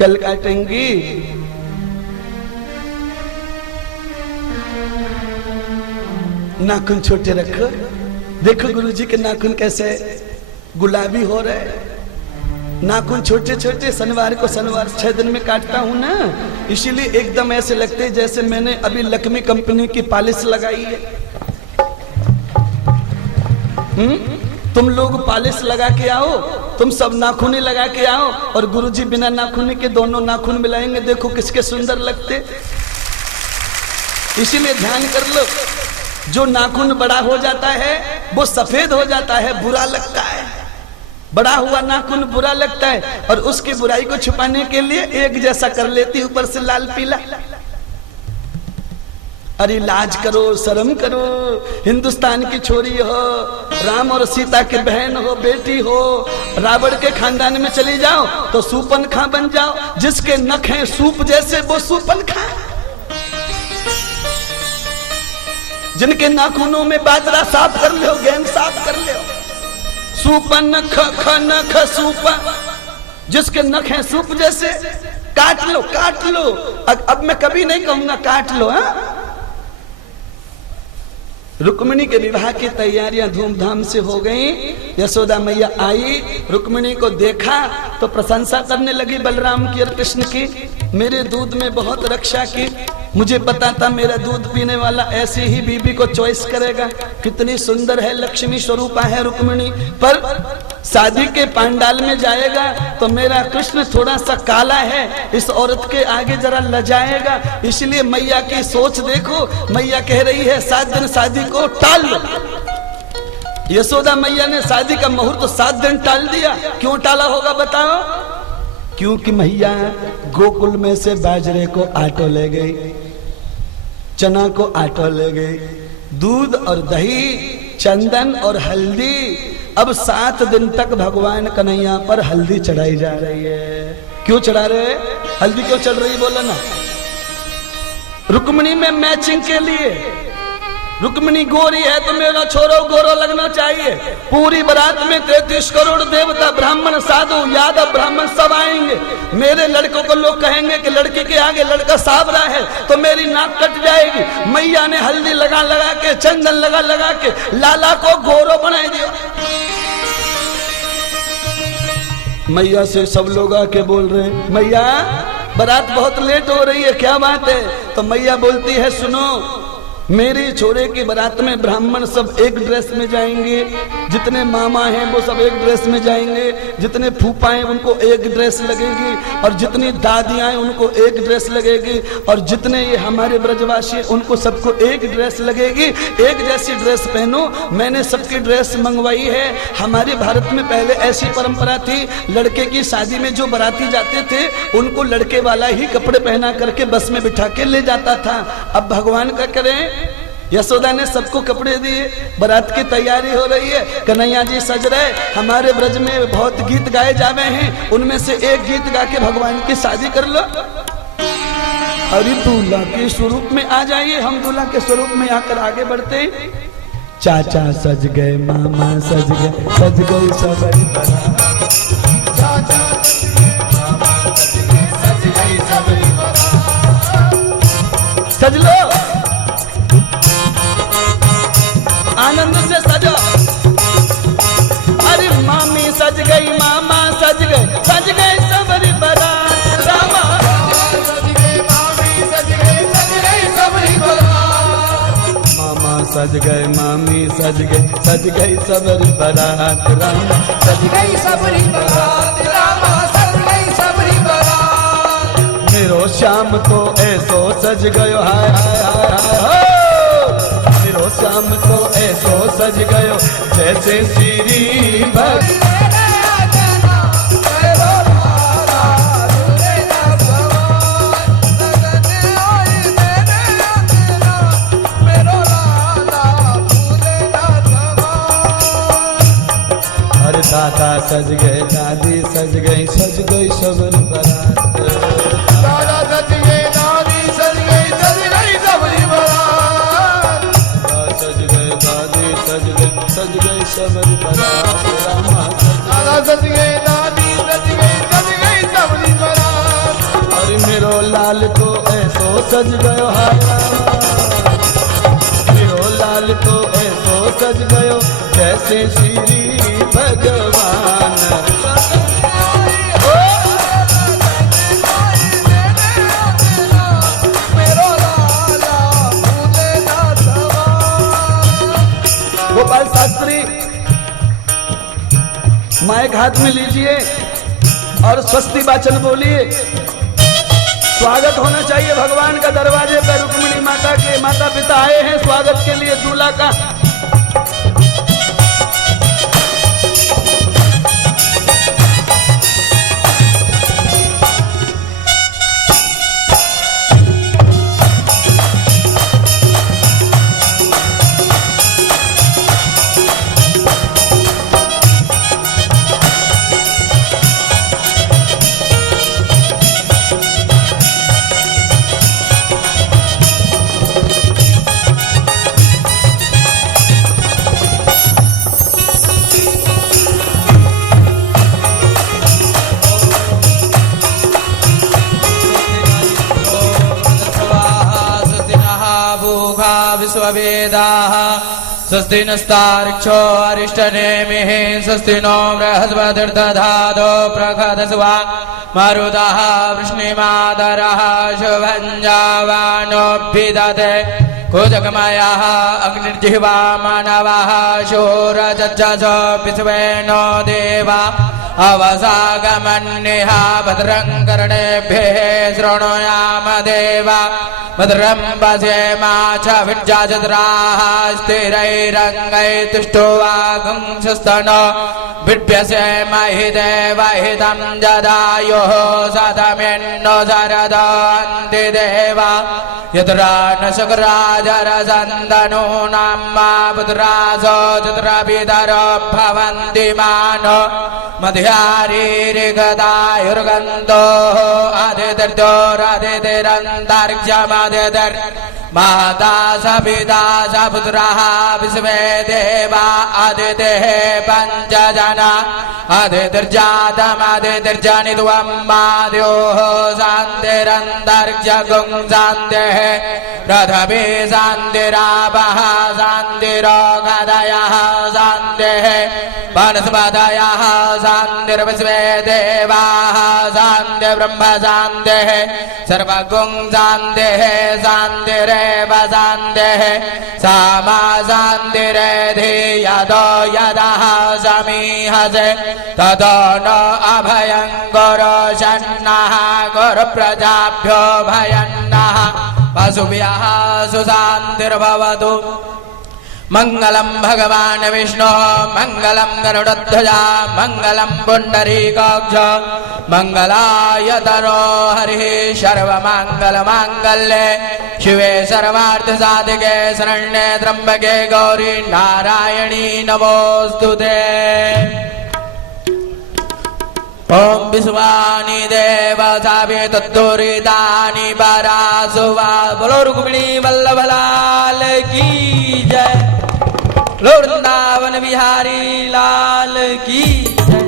कल काटेंगी। नाखून छोटे रखो। देखो गुरुजी के नाखून कैसे गुलाबी हो रहे। नाखून छोटे छोटे, शनिवार को शनिवार 6 दिन में काटता हूं ना, इसीलिए एकदम ऐसे लगते हैं जैसे मैंने अभी लक्ष्मी कंपनी की पॉलिश लगाई है। तुम लोग पॉलिश लगा के आओ, तुम सब नाखूनी लगा के आओ, और गुरुजी बिना नाखूनी के दोनों नाखून मिलाएंगे, देखो किसके सुंदर लगते। इसीलिए ध्यान कर लो, जो नाखून बड़ा हो जाता है वो सफेद हो जाता है, बुरा लगता है। बड़ा हुआ नाखून बुरा लगता है, और उसकी बुराई को छुपाने के लिए एक जैसा कर लेती, ऊपर से लाल पीला। अरे लाज करो, शर्म करो। हिंदुस्तान की छोरी हो, राम और सीता की बहन हो, बेटी हो, रावण के खानदान में चली जाओ तो सूपनखा बन जाओ। जिसके नख हैं सूप जैसे वो सूपनखा। जिनके नाखूनों में बाजरा साफ कर लो, गेंद साफ कर लो। सूपन ख नख सूपा, जिसके नख हैं सूप जैसे, काट लो काट लो। अब मैं कभी नहीं कहूंगा काट लो। हाँ, रुक्मिणी के विवाह की तैयारियां धूमधाम से हो गई। यशोदा मैया आई, रुक्मिणी को देखा तो प्रशंसा करने लगी बलराम की और कृष्ण की। मेरे दूध में बहुत रक्षा की, मुझे पता था मेरा दूध पीने वाला ऐसी ही बीबी को चॉइस करेगा। कितनी सुंदर है, लक्ष्मी स्वरूपा है रुक्मिणी। पर शादी के पंडाल में जाएगा तो मेरा कृष्ण थोड़ा सा काला है, इस औरत के आगे जरा लजाएगा। इसलिए मैया की सोच देखो, मैया कह रही है 7 दिन शादी को टाल लो। यशोदा मैया ने शादी का मुहूर्त 7 दिन टाल दिया। क्यों टाला होगा बताओ? क्योंकि मैया गोकुल में से बाजरे को आटो ले गई, चना को आटो ले गई, दूध और दही, चंदन और हल्दी। अब 7 दिन तक भगवान कन्हैया पर हल्दी चढ़ाई जा रही है। क्यों चढ़ा रहे? हल्दी क्यों चढ़ रही बोला ना? रुक्मिणी में मैचिंग के लिए। रुक्मिणी गोरी है तो मेरा छोरो गोरो लगना चाहिए। पूरी बारात में 33 करोड़ देवता, ब्राह्मण, साधु, यादव, ब्राह्मण सब आएंगे। मेरे लड़कों को लोग कहेंगे कि लड़की के आगे लड़का सावरा है तो मेरी नाक कट जाएगी। मैया ने हल्दी लगा लगा के, चंदन लगा लगा के लाला को गोरो बना दिया। मैया से सब लोग आके बोल रहे हैं, मैया बारात बहुत लेट हो रही है, क्या बात है? तो मैया बोलती है, सुनो, मेरे छोरे की बारात में ब्राह्मण सब एक ड्रेस में जाएंगे, जितने मामा हैं वो सब एक ड्रेस में जाएंगे, जितने फूफा हैं उनको एक ड्रेस लगेगी, और जितनी दादियां हैं उनको एक ड्रेस लगेगी, और जितने ये हमारे ब्रजवासी हैं उनको सबको एक ड्रेस लगेगी। एक जैसी ड्रेस पहनो। मैंने सबकी ड्रेस मंगवाई है। हमारे भारत में पहले ऐसी परंपरा थी, लड़के की शादी में जो बाराती जाते थे उनको लड़के वाला ही कपड़े पहना करके बस में बिठा के ले जाता था। अब भगवान का करें, यशोदा ने सबको कपड़े दिए, बारात की तैयारी हो रही है, कन्हैया जी सज रहे। हमारे ब्रज में बहुत गीत गाए जावे हैं, उनमें से एक गीत गा के भगवान की शादी कर लो। अरे दूल्हा के स्वरूप में आ जाइए, हम दूल्हा के स्वरूप में आकर आगे बढ़ते। चाचा सज गए, मामा सज गए, सज गई सबरी बारात। चाचा सज गए, मामा सज गए, सज गई सबरी बारात। सज लो, आनंद से सजो। अरे मामी सज गई, मामा सज गए सबरी बारात। रामा सज गए, मामी सज गई सबरी बारात। मामा सज गए, मामी सज गई सबरी बारात। रामा सज गई सबरी बारात। रामा सज गई सबरी बारात। मेरो श्याम तो ऐसो सज गयो, हाय हाय हाय हाय। श्याम तो ऐसो सज गयो जैसे श्री भक्त। अरे दादा सज गए, दादी सज गई सबरी बारात। दादा सज गए, दादी सज गई सबरी बारात। सज गए सबरी बारात। रामा सज गए, दादी सज गई सबरी बारात। लाल तो ऐसो सज गयो हाया, मेरो लाल तो ऐसो सज गयो जैसे श्री भगवान। गोपाल शास्त्री माइक हाथ में लीजिए और स्वस्ति वाचन बोलिए। स्वागत होना चाहिए भगवान का दरवाजे पर। रुक्मिणी माता के माता पिता आए हैं स्वागत के लिए दूल्हा का। विश्ववेदाः स्वस्ति नस्तार्क्ष्यो अरिष्टनेमिः स्वस्ति नो बृहस्पतिर्दधातो प्रखदस्वा मरुतः वृष्णिमादरः शुभञ्जावानोऽभ्युदते कुजगमयः अग्निर्जिह्वा मानवः शूरजज्जसो विश्वेनो देवा अवसागमन्यः भद्रं कर्णेभ्यः शृणुयाम देवा भद्रं पश्येमा च विद्याचन्द्राः स्थिरैरङ्गैतुष्टुवागुंसस्तनो बिभ्यसेमहि देवहितं जदायुः सतमिन्नो शरदान्ति देवा यत्र न शुक्राजरसन्दनो नाम्मा पुत्रासो चित्रपितरो भवन्ति मानो मध्यारीरिगदायुर्गन्धोः अदितिर्दोरदितिरन्तरिक्षमदितिर् माता स पिता स पुत्रः विश्वे देवा अदितिः पञ्चजना अदितिर्जातमदितिर्जनित्वं माद्योः शान्तिरन्तरिक्षगुं शान्तिः पृथिवी शान्तिरापः शान्तिरोगदयः शान्तिः वनस्पतयः शान्तिर्विश्वे देवाः शान्ति ब्रह्म शान्तिः सर्वगुं शान्तिः शान्तिरेव शान्तिः सामा शान्तिरेधि यतो यदः समीहसे ततो न अभयं गुरु शन्नः गुरुप्रजाभ्यो भयन्नः पशुभ्यः सुशान्तिर्भवतु। मंगलम भगवान विष्णु मंगलम गरुड़ध्वजा मंगलम पुंडरीकाक्ष मंगलायतनो हरिः सर्वमंगल मांगल्ये शिवे सर्वार्थ साधिके शरण्ये त्र्यंबके गौरी नारायणी नमोस्तुते। ओम विश्वानि देव सावे तत्तुरितानि परासुवा। बोलो रुक्मिणी वल्लभ लाल की जय, वृंदावन बिहारी लाल की जय।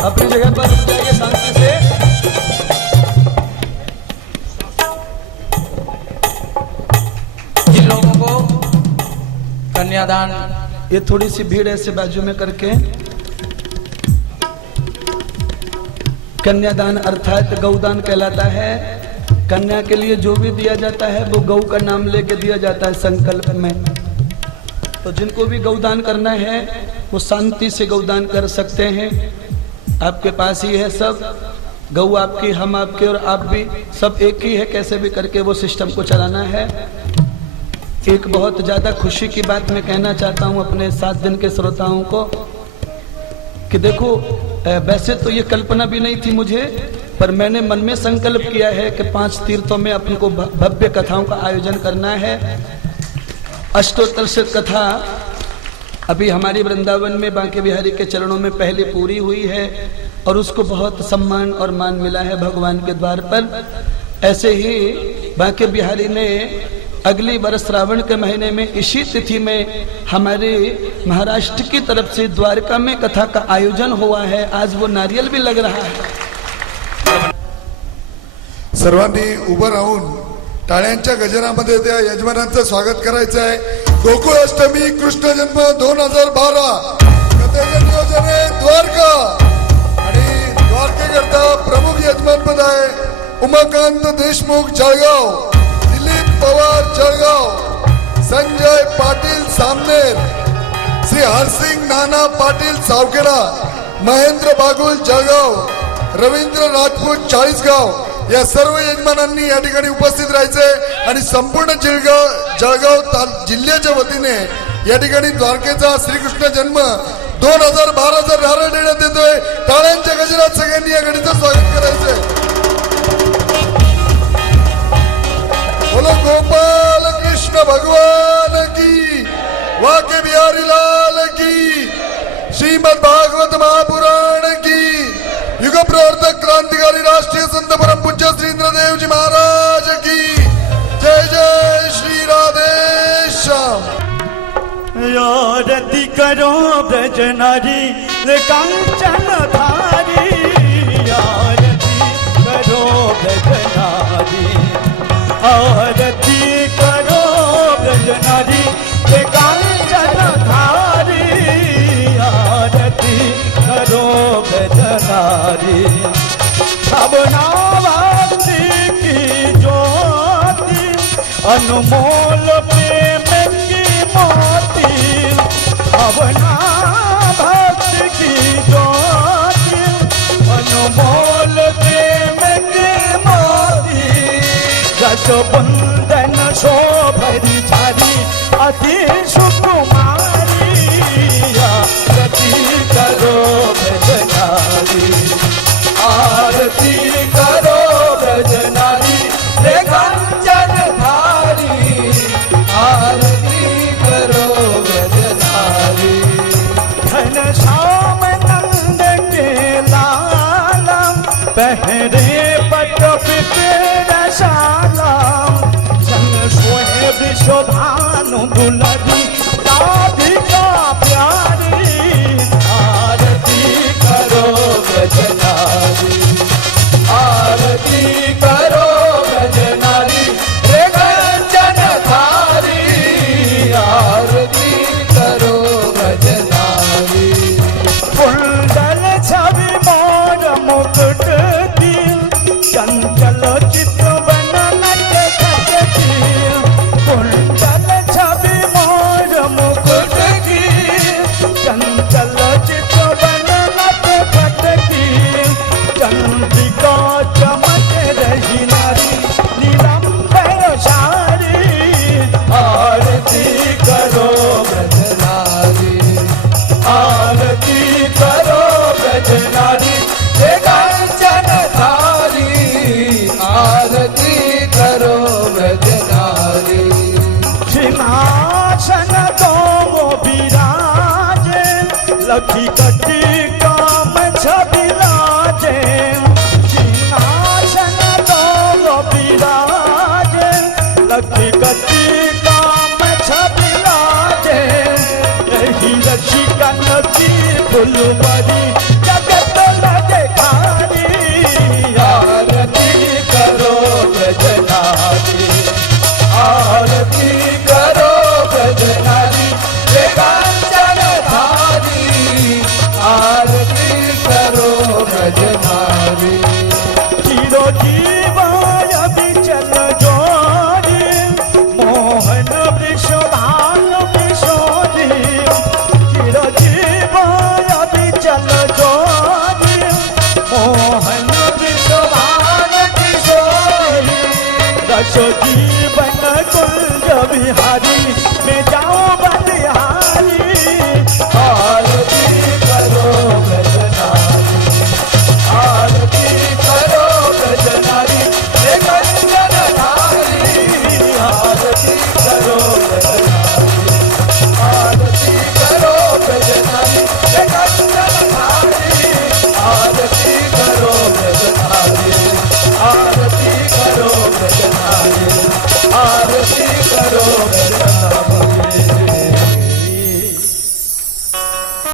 अपनी जगह पर रुक जाइए शांति से। जिन लोगों को कन्यादान, ये थोड़ी सी भीड़ ऐसे बाजू में करके, कन्यादान अर्थात गौदान कहलाता है। कन्या के लिए जो भी दिया जाता है वो गौ का नाम लेके दिया जाता है संकल्प में। तो जिनको भी गौदान करना है वो शांति से गौदान कर सकते हैं। आपके पास ही है सब, गौ आपकी, हम आपके और आप भी सब एक ही है। कैसे भी करके वो सिस्टम को चलाना है। एक बहुत ज्यादा खुशी की बात मैं कहना चाहता हूँ अपने 7 दिन के श्रोताओं को कि देखो, वैसे तो ये कल्पना भी नहीं थी मुझे, पर मैंने मन में संकल्प किया है कि 5 तीर्थों में अपन को भव्य कथाओं का आयोजन करना है। अष्टोत्तर कथा अभी हमारी वृंदावन में बांके बिहारी के चरणों में पहले पूरी हुई है और उसको बहुत सम्मान और मान मिला है भगवान के द्वार पर। ऐसे ही बांके बिहारी ने अगली वर्ष श्रावण के महीने में इसी तिथि में हमारे महाराष्ट्र की तरफ से द्वारका में कथा का आयोजन हुआ है। आज वो नारियल भी लग रहा है। सर्वांनी उभं राहून टाळ्यांच्या गजरामध्ये त्या यजमानांचं स्वागत करायचं आहे। गोकुळ अष्टमी कृष्ण जन्म 2012 कथेचं नियोजन आहे द्वारका आणि द्वारकेकरता प्रमुख यजमानपद आहे उमाकांत देशमुख जळगाव, दिलीप पवार जळगाव, संजय पाटील सामनेर, श्री हरसिंग नाना पाटील सावखेडा, महेंद्र बागुल जळगाव, रवींद्र राजपूत चाळीसगाव या सर्व यजमानांनी या ठिकाणी उपस्थित राहायचे आणि संपूर्ण जळगाव जिल्ह्याच्या वतीने या ठिकाणी द्वारकेचा श्रीकृष्ण जन्म 2012 नारळ देण्यात येतोय। टाळ्यांच्या गजरात सगळ्यांनी या घडीचं स्वागत करायचंय। बोलो गोपाल कृष्ण भगवान की, वाके बिहारी लाल की, श्रीमद भागवत महापुराण की, युग प्रवर्तक क्रांतिकारी राष्ट्रीय संत परम पूज्य श्री इंद्रदेव जी महाराज की जय जय श्री राधे श्याम। आरती करो ब्रज नारी कंचन धारी, आरती करो ब्रज नारी, आरती करो ब्रज नारी कंचन धारी, आरती करो ब्रज नारी। भावना भक्ति की ज्योति अनमोल प्रेम की मोती, भावना भक्ति की ज्योति अनमोल प्रेम की मोती, रसबंधन शोभरी झारी अति सुकुमारी, आरती करो ब्रज नारी, आरती करो ब्रज नारी कंचन धारी, आरती करो ब्रज नारी। घन श्याम नंद के लाला पहरे पट पिपर शाला, संग सोहे विश्वभानु दुलरी राधिका प्यारी, आरती करो ब्रज नारी, आरती करो ब्रज नारी कंचन धारी, आरती करो ब्रज नारी। कुंडल छवि मोर मुकुट की, चंचल चित्र बननट खटकी, कुंडल छवि मोर मुकुट की, चंचल चित्र बननट खटकी, चंद्रिका चमक रही नारी नीलंबर सारी, आरती करो ब्रज नारी, आरती करो ब्रज नारी कंचन धारी, आरती करो ब्रज नारी। सिंहासन दो विराजे लखी कटी काम छवि लाजे, सिंहासन दो विराजे लखी कटी काम छवि लाजे, यही रसिकन की फुलवरी जगत लगे खारी, आरती करो ब्रज नारी, आरती करो ब्रज नारी कंचन धारी, आरती करो ब्रज नारी। चिरो जीवाय बिचल जोरी मोहन विश्वभानु किशोरी, चिरो जीवाय बिचल जोरी मोहन विश्वभानु किशोरी, रसोजी